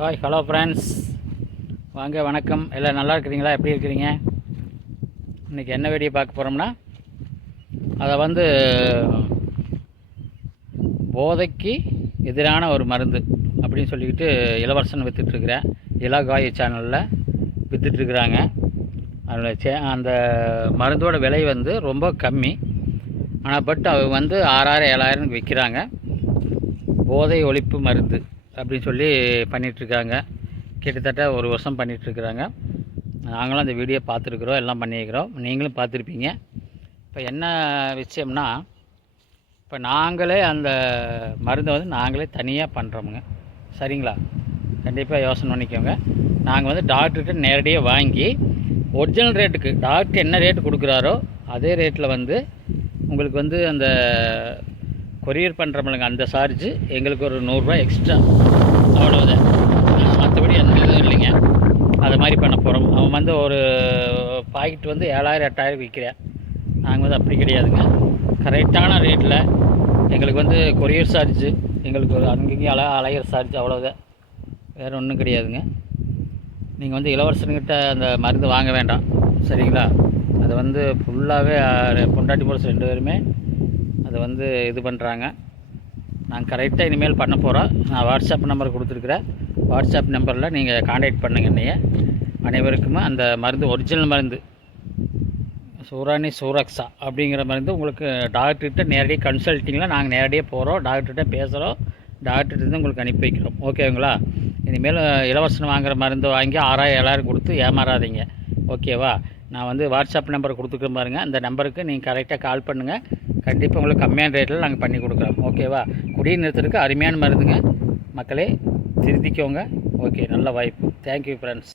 Hi hello friends, வாங்க வணக்கம். எல்லாம் நல்லா இருக்கிறீங்களா? எப்படி இருக்கிறீங்க? இன்றைக்கி என்ன வீடியோ பார்க்க போகிறோம்னா, அதை போதைக்கு எதிரான ஒரு மருந்து அப்படின்னு சொல்லிக்கிட்டு இளவரசன் விற்றுட்ருக்கிறேன். இலகாய் சேனலில் விற்றுட்ருக்குறாங்க. அதில் அந்த மருந்தோட விலை ரொம்ப கம்மி. ஆனால் அவங்க 6000 7000 விற்கிறாங்க. போதை ஒழிப்பு மருந்து அப்படின்னு சொல்லி பண்ணிகிட்ருக்காங்க. கிட்டத்தட்ட 1 வருஷம் பண்ணிகிட்ருக்குறாங்க. நாங்களும் அந்த வீடியோ பார்த்துருக்குறோம், எல்லாம் பண்ணியிருக்கிறோம். நீங்களும் பார்த்துருப்பீங்க. இப்போ என்ன விஷயம்னா, இப்போ நாங்களே அந்த மருந்தை நாங்களே தனியாக பண்ணுறோமுங்க. சரிங்களா? கண்டிப்பாக யோசனை பண்ணிக்கோங்க. நாங்கள் டாக்டர்கிட்ட நேரடியாக வாங்கி ஒரிஜினல் ரேட்டுக்கு டாக்டர் என்ன ரேட்டு கொடுக்குறாரோ அதே ரேட்டில் உங்களுக்கு அந்த கொரியர் பண்ணுறவங்களுக்கு அந்த சார்ஜு எங்களுக்கு ஒரு 100 ரூபா எக்ஸ்ட்ரா, அவ்வளோதான். மற்றபடி எந்த இதுவும் இல்லைங்க. அது மாதிரி பண்ண போகிறோம். அவன் ஒரு பாக்கெட் 7000 8000 விற்கிறேன். நாங்கள் அப்படி கிடையாதுங்க. கரெக்டான ரேட்டில் எங்களுக்கு கொரியர் சார்ஜு, எங்களுக்கு ஒரு அங்கேயும் அலையிற சார்ஜ், அவ்வளோதான். வேறு ஒன்றும் கிடையாதுங்க. நீங்கள் இளவரசன்கிட்ட அந்த மருந்து வாங்க வேண்டாம். சரிங்களா? அது ஃபுல்லாகவே பொண்டாட்டி போலீஸ் 2 பேருமே அதை இது பண்ணுறாங்க. நாங்கள் கரெக்டாக இனிமேல் பண்ண போகிறோம். நான் வாட்ஸ்அப் நம்பர் கொடுத்துருக்குறேன். வாட்ஸ்அப் நம்பரில் நீங்கள் காண்டாக்ட் பண்ணுங்க. என்னைய அனைவருக்குமே அந்த மருந்து ஒரிஜினல் மருந்து சூரானி சூரக்ஸா அப்படிங்கிற மருந்து உங்களுக்கு டாக்டர்கிட்ட நேரடியாக கன்சல்ட்டிங்கில் நாங்கள் நேரடியாக போகிறோம், டாக்டர்கிட்ட பேசுகிறோம், டாக்டர்கிட்ட உங்களுக்கு அனுப்பி வைக்கிறோம். ஓகேங்களா? இனிமேல் இலவசம் வாங்குகிற மருந்து வாங்கி 6000 7000 கொடுத்து ஏமாறாதீங்க. ஓகேவா? நான் வாட்ஸ்அப் நம்பர் கொடுத்துருக்க பாருங்கள். அந்த நம்பருக்கு நீங்கள் கரெக்டாக கால் பண்ணுங்கள். கண்டிப்பாக உங்களுக்கு கம்மியான ரேட்டில் நாங்கள் பண்ணி கொடுக்குறோம். ஓகேவா? குடிநீர் நிறுத்தத்துக்கு அருமையான மருந்துங்க. மக்களே திருத்திக்கோங்க. ஓகே, நல்ல வாய்ப்பு. Thank you friends.